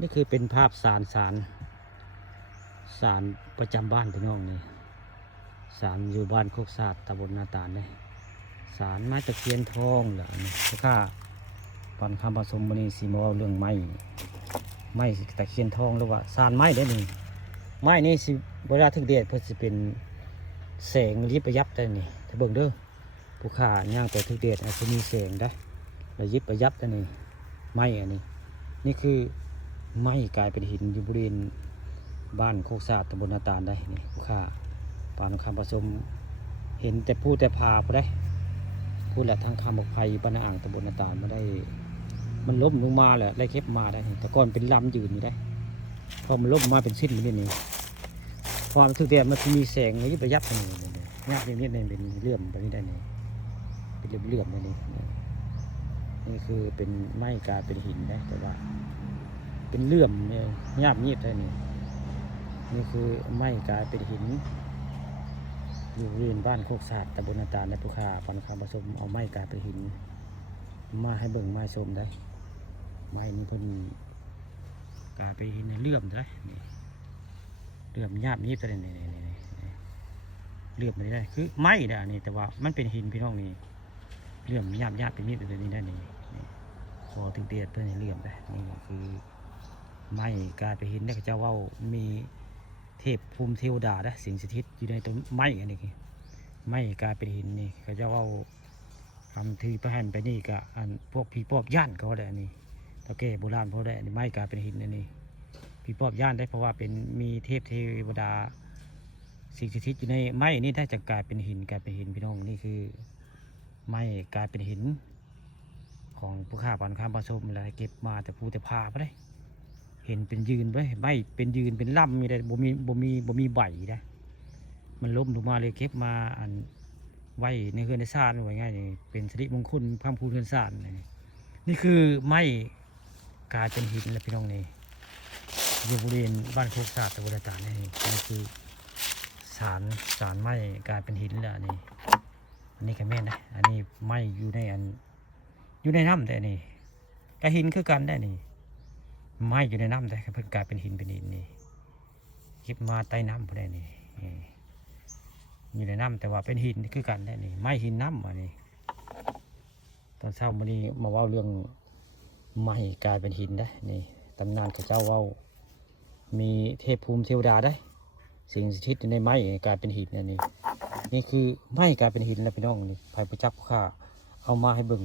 นี่คือเป็นภาพศาลประจำบ้านพี่น้องนี่ศาลอยู่บ้านโคกศาสตร์ตำบลนาตาลเลยศาลไม้ตะเคียนทองเหรอนี่แล้วก็ตอนคำผสมมันนี่สีมาเรื่องไม้ตะเคียนทองหรือว่าศาลไม้ได้นี่ไม้นี่สิเวลาทึกเดชเพื่อสิเป็นแสงยิบประยับได้นี่ถ้าเบิ่งเด้อผู้ข่าย่างไปทึกเดชอาจจะมีแสงได้แล้วยิบประยับได้นี่ไม้อันนี้นี่คือไม้กลายเป็นหินอยู่บริเวณบ้านโคกศาสตร์ตำบลนาตาลได้นี่ผู้ข่าปานคำผสมเห็นแต่พูดแต่พาไปได้พูดแหละทางคำบอกภัยบ้านอ่างตำบลนาตาลมาได้มันล้มลงมาแหละไล่เข็บมาได้แต่ก่อนเป็นลำยืนอยู่ได้พอมันล้มมาเป็นสิ้นมันนี่พอมันถึงเดียมันมีแสงยิบระยับนี่ยับนิดๆนี่เป็นเลื่อมแบบนี้ได้นี่เป็นเลื่อมๆนี่นี่คือเป็นไม้กลายเป็นหินได้แต่ว่าเป็นเลื่อมเนี่ยยับยิบได้นี่นี่คือไม้กลายเป็นหินอยู่บริเวณบ้านโคกศาสตร์ตำบลนาตาลและผู้ข่าปันคำผสมเอาไม้กลายเป็นหินมาให้เบิ่งไม้ชมได้ไม้นี่เพิ่นกลายเป็นหินเลื่อมได้นี่เลื่อมยับยิบได้นี่เลื่อมนี่ได้คือไม้ได้นี่แต่ว่ามันเป็นหินพี่น้องนี่เลื่อมยับเป็นนิดแบบนี้ได้นี่คอถึงเตียดเพื่อนเลื่อมได้นี่คือไม้กลายเป็นหินเนี่ยเขาเจ้าว่ามีเทพภูมิเทวดาได้สิงสถิตอยู่ในต้นไม้อันนี้คือไม้กลายเป็นหินนี่เขาเจ้าว่าคำทีประหันไปนี่ก็อันพวกผีปอบย่านเขาได้อันนี้ตะเกียบโบราณเขาได้อันนี้ไม้กลายเป็นหินอันนี้ผีปอบย่านได้เพราะว่าเป็นมีเทพเทวดาสิ่งสถิตอยู่ในไม้นี่ได้จะกลายเป็นหินพี่น้องนี่คือไม้กลายเป็นหินของผู้ฆ่าปันข้ามผสมอะไรเก็บมาแต่ผู้แต่พาไปได้เห็นเป็นยืนไว้ใบเป็นยืนเป็นลำมีได้บ่มีใบได้มันล้มลงมาเลยเก็บมาอันไว้ในเฮือนในซ่านไว้ง่ายนี่เป็นสิริมงคลพามพูนเฮือนซ่านนี่คือไม้กลายเป็นหินแล้วพี่น้องนี่อยู่บริเวณบ้านโคกศาสตร์ตะบนนาตาลนี่คือสารไม้กลายเป็นหินแล้วอันนี้ก็แม่นนะอันนี้ไม้อยู่ในน้ำแต่นี่ก็หินคือกันได้นี่ไม้อยู่ในน้ำแต่เพิ่งกลายเป็นหินนี่คลิปมาใต้น้ำพอได้นี่อยู่ในน้ำแต่ว่าเป็นหินคือกันได้นี่ไม้หินน้ำอันนี้ตอนเช้าวันนี้มาว่าเรื่องไม้กลายเป็นหินได้นี่ตำนานกับเจ้าว่ามีเทพภูมิเทวดาได้สิ่งสถิตในไม้กลายเป็นหินนี่คือไม้กลายเป็นหินแล้วพี่น้องนี่ภัยประจับข้าเอามาให้เบิ่ง